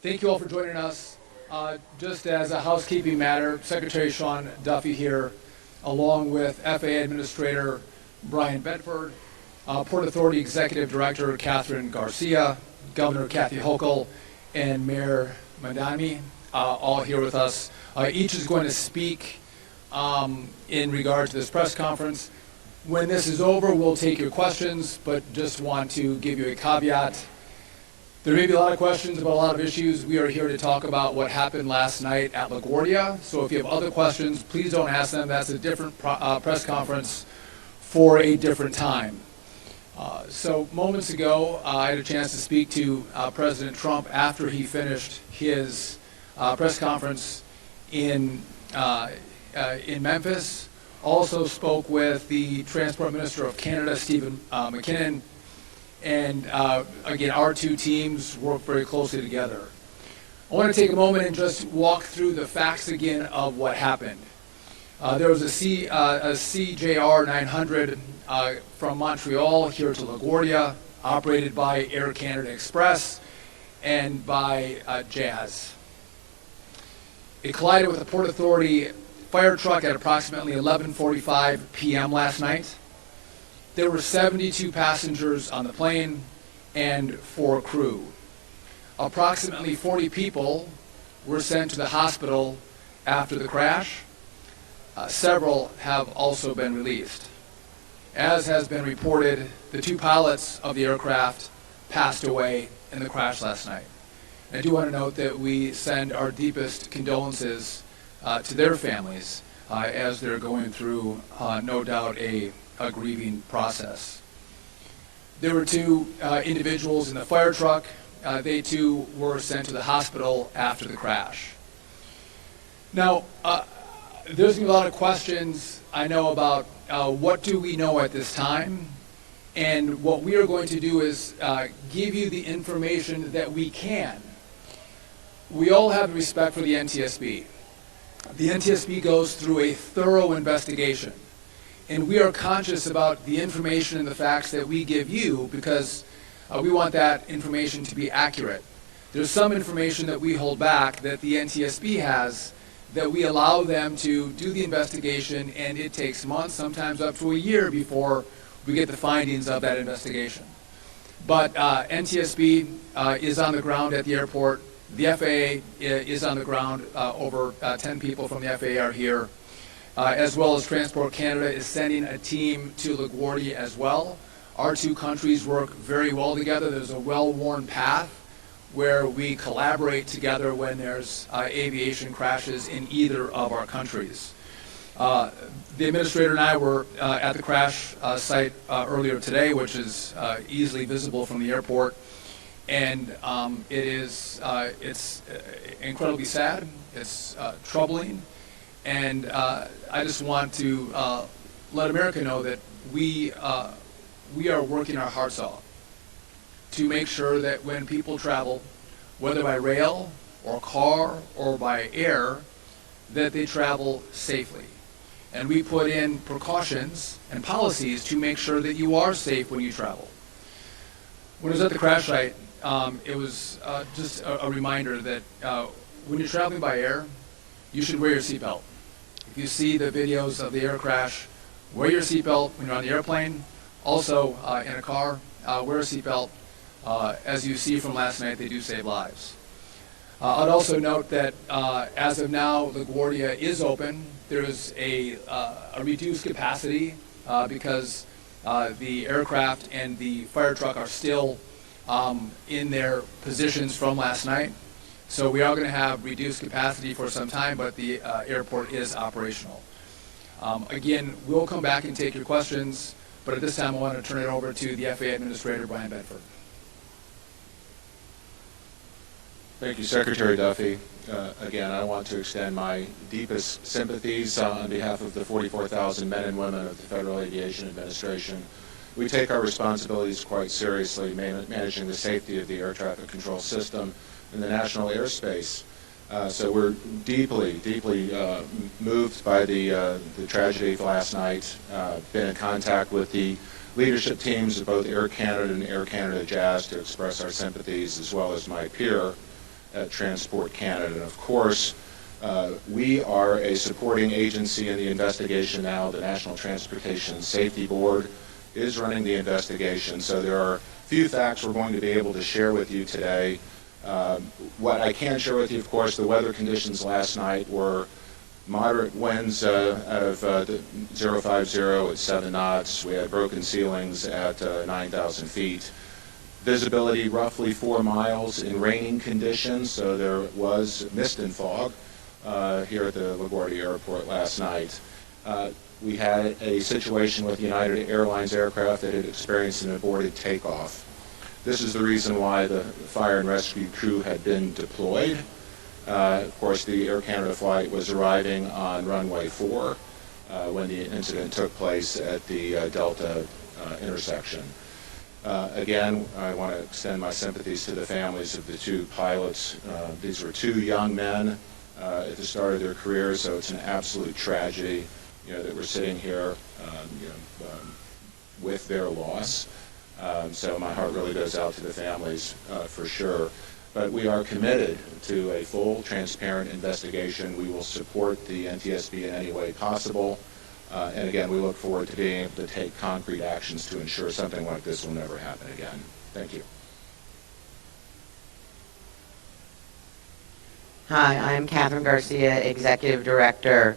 Thank you all for joining us. Just as a housekeeping matter, Secretary Sean Duffy here, along with FAA Administrator Brian Bedford, Port Authority Executive Director Catherine Garcia, Governor Kathy Hochul, and Mayor Madani, all here with us. Each is going to speak in regard to this press conference. When this is over, we'll take your questions, but just want to give you a caveat. There may be a lot of questions about a lot of issues. We are here to talk about what happened last night at LaGuardia. So if you have other questions, please don't ask them. That's a different press conference for a different time. So moments ago, I had a chance to speak to President Trump after he finished his press conference in Memphis. Also spoke with the Transport Minister of Canada, Stephen McKinnon. And again, our two teams work very closely together. I want to take a moment and just walk through the facts again of what happened. There was a CJR 900 from Montreal here to LaGuardia, operated by Air Canada Express and by Jazz. It collided with a Port Authority fire truck at approximately 11:45 p.m. last night. There were 72 passengers on the plane and 4 crew. Approximately 40 people were sent to the hospital after the crash. Several have also been released. As has been reported, the 2 pilots of the aircraft passed away in the crash last night. I do want to note that we send our deepest condolences to their families as they're going through, no doubt, a grieving process. There were 2 individuals in the fire truck. They too were sent to the hospital after the crash. Now, there's going to be a lot of questions, I know, about what do we know at this time, and what we are going to do is give you the information that we can. We all have respect for the NTSB. The NTSB goes through a thorough investigation, and we are conscious about the information and the facts that we give you because we want that information to be accurate. There's some information that we hold back that the NTSB has that we allow them to do the investigation, and it takes months, sometimes up to a year before we get the findings of that investigation. But NTSB is on the ground at the airport. The FAA is on the ground. Over 10 people from the FAA are here, as well as Transport Canada is sending a team to LaGuardia as well. Our 2 countries work very well together. There's a well-worn path where we collaborate together when there's aviation crashes in either of our countries. The administrator and I were at the crash site earlier today, which is easily visible from the airport. And it's incredibly sad, it's troubling, and I just want to let America know that we are working our hearts off to make sure that when people travel, whether by rail or car or by air, that they travel safely. And we put in precautions and policies to make sure that you are safe when you travel. When I was at the crash site, it was just a reminder that when you're traveling by air, you should wear your seatbelt. If you see the videos of the air crash, wear your seatbelt when you're on the airplane. Also, in a car, wear a seatbelt. As you see from last night, they do save lives. I'd also note that as of now, LaGuardia is open. There is a reduced capacity because the aircraft and the fire truck are still in their positions from last night. So we are going to have reduced capacity for some time, but the airport is operational. Again, we'll come back and take your questions, but at this time I want to turn it over to the FAA Administrator, Brian Bedford. Thank you, Secretary Duffy. Again, I want to extend my deepest sympathies on behalf of the 44,000 men and women of the Federal Aviation Administration. We take our responsibilities quite seriously, managing the safety of the air traffic control system in the national airspace. So we're deeply moved by the tragedy of last night. Been in contact with the leadership teams of both Air Canada and Air Canada Jazz to express our sympathies, as well as my peer, at Transport Canada. And of course, we are a supporting agency in the investigation now. The National Transportation Safety Board is running the investigation, so there are few facts we're going to be able to share with you today. What I can share with you, of course, the weather conditions last night were moderate winds out of 050 at 7 knots. We had broken ceilings at 9,000 feet. Visibility roughly 4 miles in raining conditions, so there was mist and fog here at the LaGuardia Airport last night. We had a situation with United Airlines aircraft that had experienced an aborted takeoff. This is the reason why the fire and rescue crew had been deployed. Of course, the Air Canada flight was arriving on runway 4 when the incident took place at the Delta intersection. Again, I want to extend my sympathies to the families of the 2 pilots. These were 2 young men at the start of their careers, so it's an absolute tragedy, that we're sitting here, with their loss. So my heart really goes out to the families for sure. But we are committed to a full, transparent investigation. We will support the NTSB in any way possible. And again, we look forward to being able to take concrete actions to ensure something like this will never happen again. Thank you. Hi, I'm Catherine Garcia, Executive Director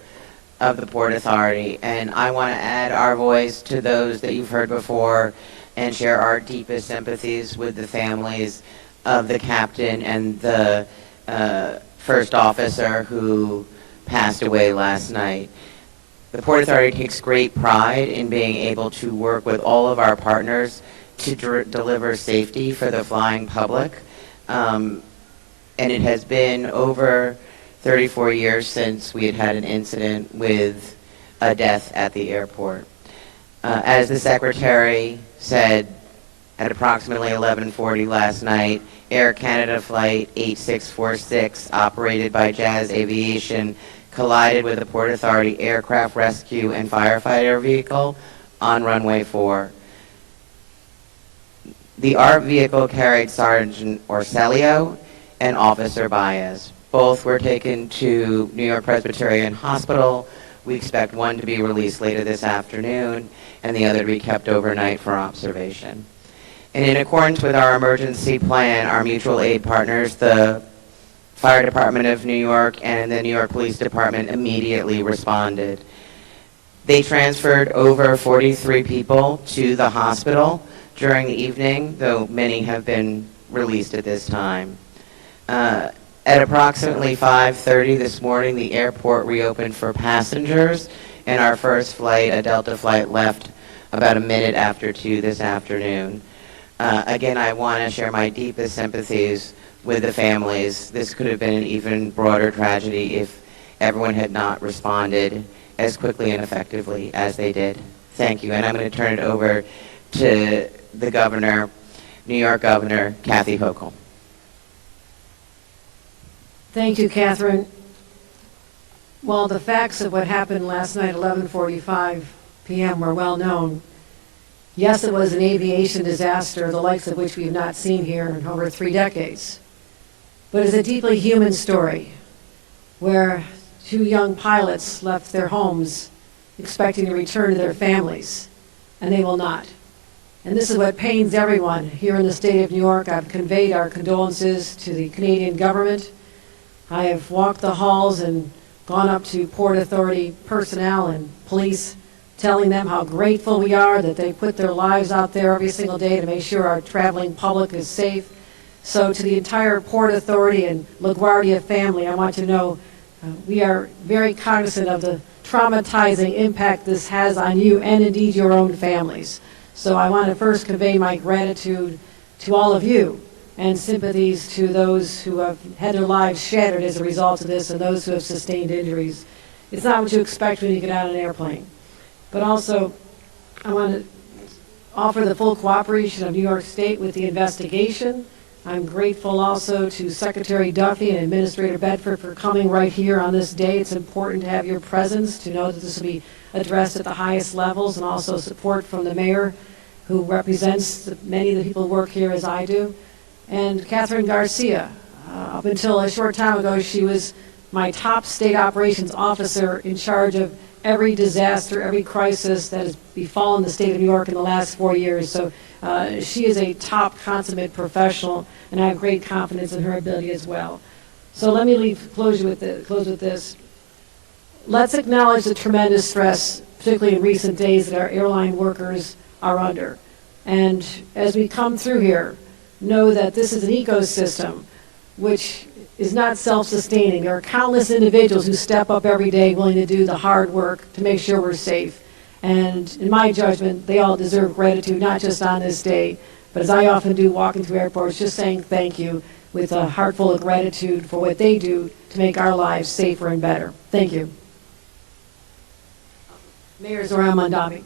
of the Port Authority, and I want to add our voice to those that you've heard before and share our deepest sympathies with the families of the captain and the first officer who passed away last night. The Port Authority takes great pride in being able to work with all of our partners to deliver safety for the flying public. And it has been over 34 years since we had an incident with a death at the airport. As the Secretary said, at approximately 11:40 last night, Air Canada Flight 8646, operated by Jazz Aviation, collided with the Port Authority aircraft rescue and firefighter vehicle on runway 4. The ARP vehicle carried Sergeant Orselio and Officer Baez. Both were taken to New York Presbyterian Hospital. We expect one to be released later this afternoon and the other to be kept overnight for observation. And in accordance with our emergency plan, our mutual aid partners, the Fire Department of New York and the New York Police Department, immediately responded. They transferred over 43 people to the hospital during the evening, though many have been released at this time. At approximately 5:30 this morning, the airport reopened for passengers, and our first flight, a Delta flight, left about a minute after 2 this afternoon. Again, I want to share my deepest sympathies with the families. This could have been an even broader tragedy if everyone had not responded as quickly and effectively as they did. Thank you, and I'm going to turn it over to the governor, New York Governor Kathy Hochul. Thank you, Catherine. While the facts of what happened last night, 11:45 p.m., were well known, yes, it was an aviation disaster, the likes of which we have not seen here in over 3 decades. But it's a deeply human story where 2 young pilots left their homes expecting to return to their families, and they will not. And this is what pains everyone here in the state of New York. I've conveyed our condolences to the Canadian government. I have walked the halls and gone up to Port Authority personnel and police, telling them how grateful we are that they put their lives out there every single day to make sure our traveling public is safe. So to the entire Port Authority and LaGuardia family, I want to know we are very cognizant of the traumatizing impact this has on you and indeed your own families. So I want to first convey my gratitude to all of you and sympathies to those who have had their lives shattered as a result of this and those who have sustained injuries. It's not what you expect when you get out of an airplane. But also, I want to offer the full cooperation of New York State with the investigation. I'm grateful also to Secretary Duffy and Administrator Bedford for coming right here on this day. It's important to have your presence, to know that this will be addressed at the highest levels, and also support from the mayor, who represents many of the people who work here as I do. And Catherine Garcia, Up until a short time ago, she was my top state operations officer in charge of every disaster, every crisis that has befallen the state of New York in the last 4 years. So she is a top consummate professional, and I have great confidence in her ability as well. So let me close with this. Let's acknowledge the tremendous stress, particularly in recent days, that our airline workers are under. And as we come through here, know that this is an ecosystem which is not self-sustaining. There are countless individuals who step up every day willing to do the hard work to make sure we're safe. And in my judgment, they all deserve gratitude, not just on this day, but as I often do walking through airports, just saying thank you with a heart full of gratitude for what they do to make our lives safer and better. Thank you. Mayor Zoran Mandami.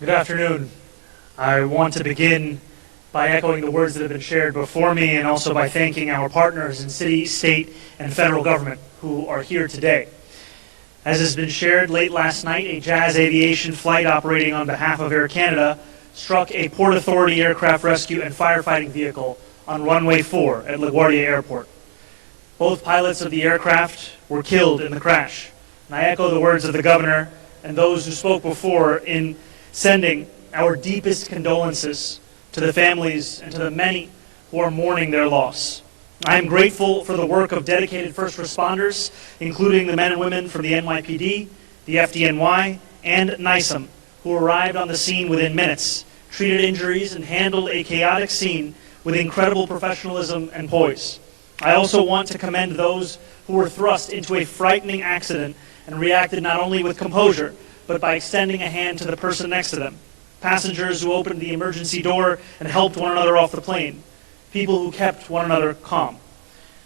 Good afternoon. I want to begin by echoing the words that have been shared before me and also by thanking our partners in city, state, and federal government who are here today. As has been shared, late last night, a Jazz Aviation flight operating on behalf of Air Canada struck a Port Authority aircraft rescue and firefighting vehicle on runway 4 at LaGuardia Airport. Both pilots of the aircraft were killed in the crash. And I echo the words of the governor and those who spoke before in sending our deepest condolences to the families and to the many who are mourning their loss. I am grateful for the work of dedicated first responders, including the men and women from the NYPD, the FDNY, and NISM, who arrived on the scene within minutes, treated injuries, and handled a chaotic scene with incredible professionalism and poise. I also want to commend those who were thrust into a frightening accident and reacted not only with composure, but by extending a hand to the person next to them. Passengers who opened the emergency door and helped one another off the plane. People who kept one another calm.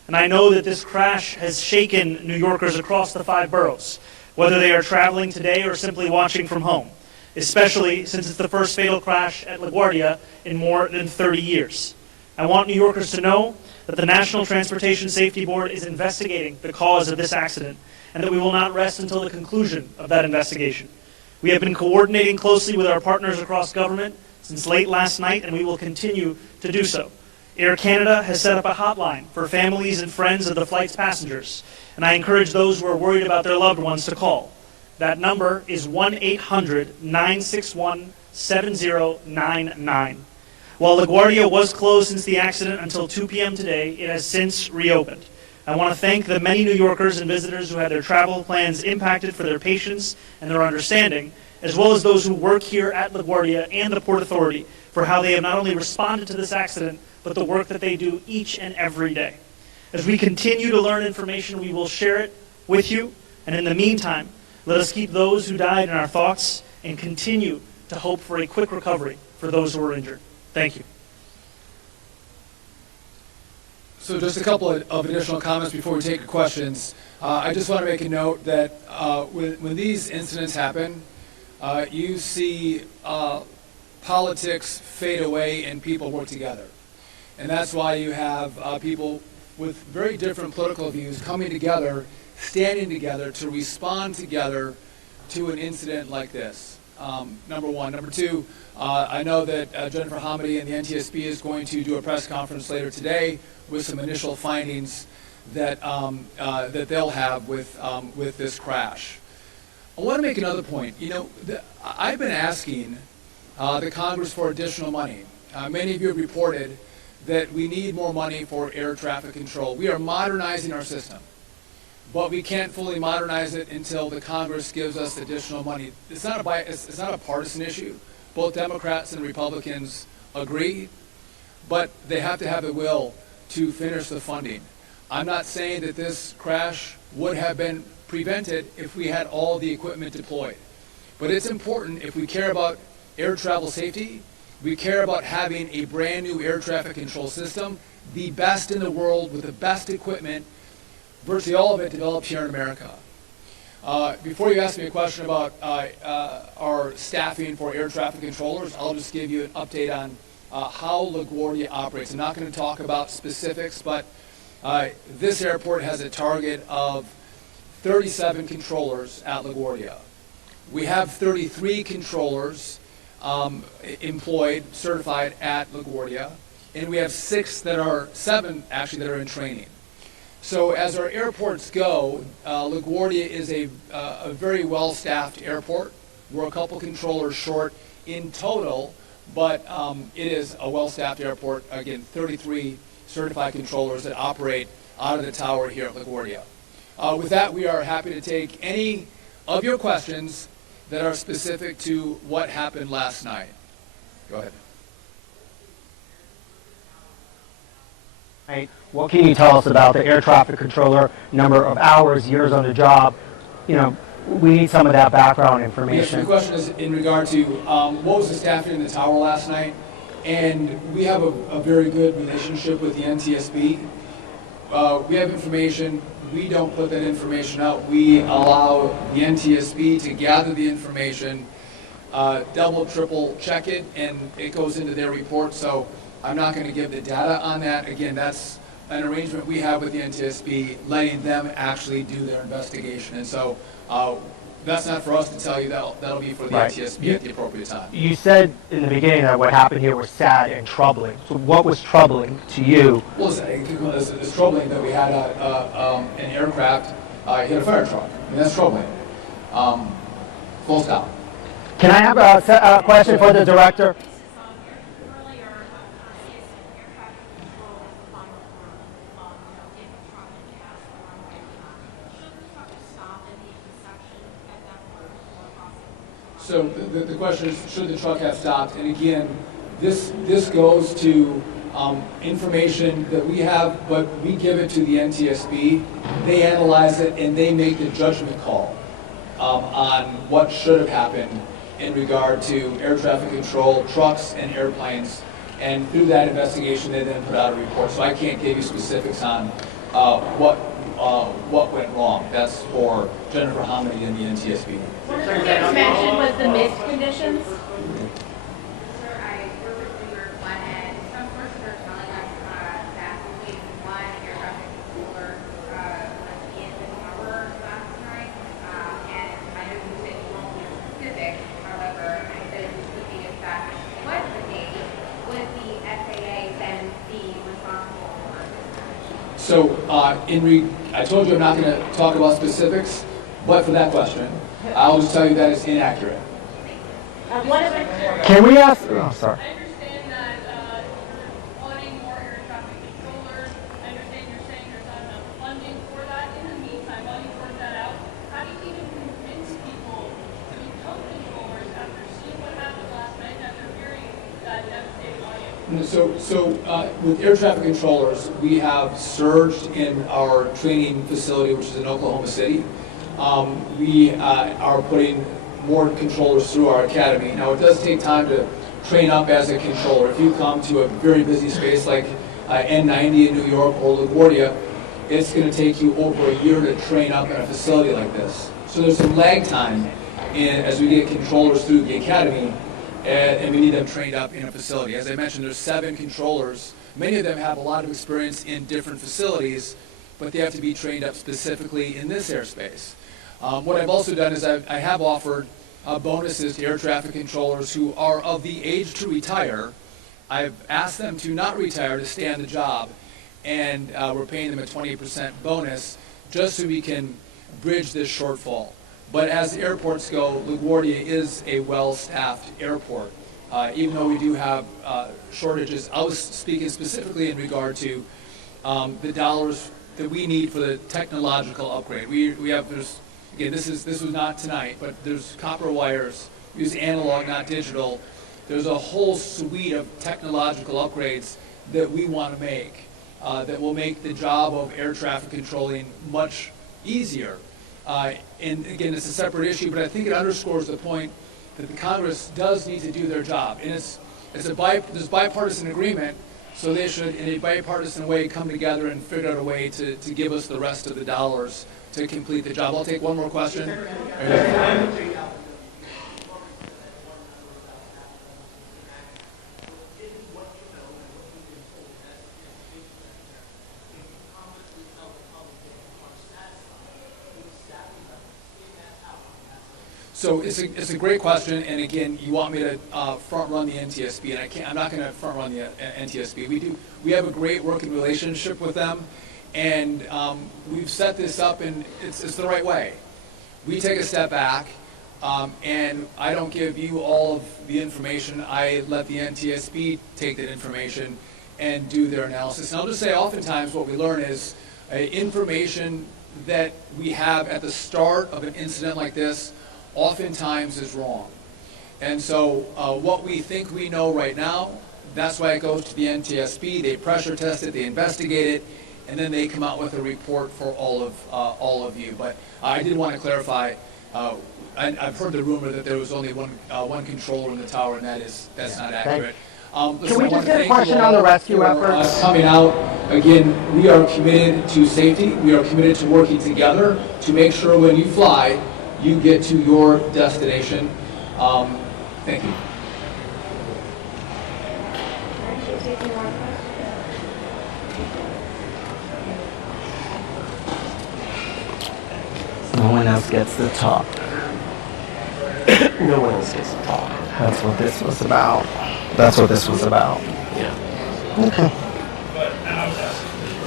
And I know that this crash has shaken New Yorkers across the 5 boroughs, whether they are traveling today or simply watching from home, especially since it's the first fatal crash at LaGuardia in more than 30 years. I want New Yorkers to know that the National Transportation Safety Board is investigating the cause of this accident, and that we will not rest until the conclusion of that investigation. We have been coordinating closely with our partners across government since late last night, and we will continue to do so. Air Canada has set up a hotline for families and friends of the flight's passengers, and I encourage those who are worried about their loved ones to call. That number is 1-800-961-7099. While LaGuardia was closed since the accident until 2 p.m. today, it has since reopened. I want to thank the many New Yorkers and visitors who had their travel plans impacted for their patience and their understanding, as well as those who work here at LaGuardia and the Port Authority for how they have not only responded to this accident, but the work that they do each and every day. As we continue to learn information, we will share it with you, and in the meantime, let us keep those who died in our thoughts and continue to hope for a quick recovery for those who are injured. Thank you. So just a couple of additional comments before we take your questions. I just want to make a note that when these incidents happen, you see politics fade away and people work together. And that's why you have people with very different political views coming together, standing together to respond together to an incident like this. Number one. Number two, I know that Jennifer Hamady and the NTSB is going to do a press conference later today with some initial findings that that they'll have with this crash. I want to make another point. You know, I've been asking the Congress for additional money. Many of you have reported that we need more money for air traffic control. We are modernizing our system, but we can't fully modernize it until the Congress gives us additional money. It's not a partisan issue. Both Democrats and Republicans agree, but they have to have the will to finish the funding. I'm not saying that this crash would have been prevented if we had all the equipment deployed. But it's important, if we care about air travel safety, we care about having a brand new air traffic control system, the best in the world with the best equipment, virtually all of it developed here in America. Before you ask me a question about our staffing for air traffic controllers, I'll just give you an update on how LaGuardia operates. I'm not going to talk about specifics, but this airport has a target of 37 controllers at LaGuardia. We have 33 controllers employed, certified at LaGuardia, and we have 7 actually that are in training. So as our airports go, LaGuardia is a very well-staffed airport. We're a couple controllers short in total, but it is a well-staffed airport. Again, 33 certified controllers that operate out of the tower here at LaGuardia. With that, we are happy to take any of your questions that are specific to what happened last night. Go ahead. What can you tell us about the air traffic controller, number of hours, years on the job? You know, we need some of that background information. Yes, the question is in regard to what was the staffing in the tower last night, and we have a very good relationship with the NTSB. We have information. We don't put that information out. We allow the NTSB to gather the information, double, triple check it, and it goes into their report. So I'm not going to give the data on that. Again, that's an arrangement we have with the NTSB, letting them actually do their investigation. And so that's not for us to tell you. That'll be for the NTSB at the appropriate time. You said in the beginning that what happened here was sad and troubling. So what was troubling to you? Well, it's troubling that we had an aircraft hit a fire truck. I mean, that's troubling. Full stop. Can I have a question for the director? So the question is, should the truck have stopped? And again, this goes to information that we have, but we give it to the NTSB. They analyze it and they make the judgment call on what should have happened in regard to air traffic control, trucks and airplanes. And through that investigation, they then put out a report. So I can't give you specifics on what went wrong. That's for Jennifer Hominy and the NTSB. One of the things mentioned was the mist conditions. Sir, I work with New York Flathead. Some sources are telling us that only one air traffic controller was in the tower last night. And I know you said you won't be specific. However, I said looking at that was the case, would the FAA then be responsible for this? So I told you I'm not going to talk about specifics, but for that question, I'll just tell you that it's inaccurate. Can we ask? Oh, sorry. I understand that you're wanting more air traffic controllers. I understand you're saying there's not enough funding for that. In the meantime, while you work that out, how do you even convince people to become controllers after seeing what happened last night and after hearing that devastating audio? So with air traffic controllers, we have surged in our training facility, which is in Oklahoma City. We are putting more controllers through our academy. Now, it does take time to train up as a controller. If you come to a very busy space like N90 in New York or LaGuardia, it's going to take you over a year to train up in a facility like this. So there's some lag time as we get controllers through the academy, and we need them trained up in a facility. As I mentioned, there's 7 controllers. Many of them have a lot of experience in different facilities, but they have to be trained up specifically in this airspace. What I've also done is I have offered bonuses to air traffic controllers who are of the age to retire. I've asked them to not retire, to stay on the job, and we're paying them a 20% bonus just so we can bridge this shortfall. But as the airports go, LaGuardia is a well-staffed airport. Even though we do have shortages, I was speaking specifically in regard to the dollars that we need for the technological upgrade. We have, again, this was not tonight, but there's copper wires. We use analog, not digital. There's a whole suite of technological upgrades that we want to make that will make the job of air traffic controlling much easier. And again, it's a separate issue, but I think it underscores the point that the Congress does need to do their job. And there's bipartisan agreement, so they should, in a bipartisan way, come together and figure out a way to give us the rest of the dollars to complete the job. I'll take one more question. So it's a great question, and again, you want me to front run the NTSB, and I'm not going to front run the NTSB. We have a great working relationship with them, and we've set this up, and it's the right way. We take a step back, and I don't give you all of the information. I let the NTSB take that information and do their analysis. And I'll just say, oftentimes what we learn is information that we have at the start of an incident like this oftentimes is wrong. And so what we think we know right now, that's why it goes to the NTSB. They pressure test it, they investigate it, and then they come out with a report for all of you. But I did want to clarify, I've heard the rumor that there was only one controller in the tower, and that's not accurate. Can we just get a question on the rescue efforts? Coming out, again, we are committed to safety. We are committed to working together to make sure when you fly, you get to your destination. Thank you. No one else gets to talk. No one else gets to talk. That's what this was about. That's what this was about. Yeah. Okay.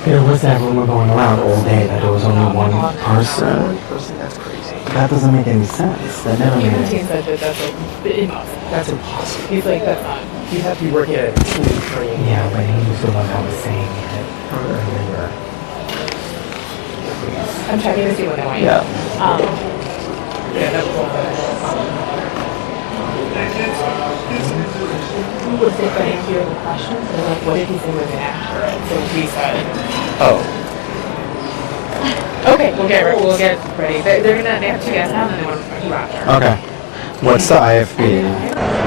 There was that rumor going around all day that there was only one person. That's crazy. That doesn't make any sense. That never made any sense. That's impossible. He's like, that's not. You have to be working at a team training. Yeah, but he was the one that was saying it earlier. I'm checking to see what they want. Yeah. Yeah, that's cool. Was it going to hear the questions? Or like, what did he say was inaccurate? So we said, Oh. okay, we'll get ready. They have two guests now, and then one after. Okay. What's the IFB?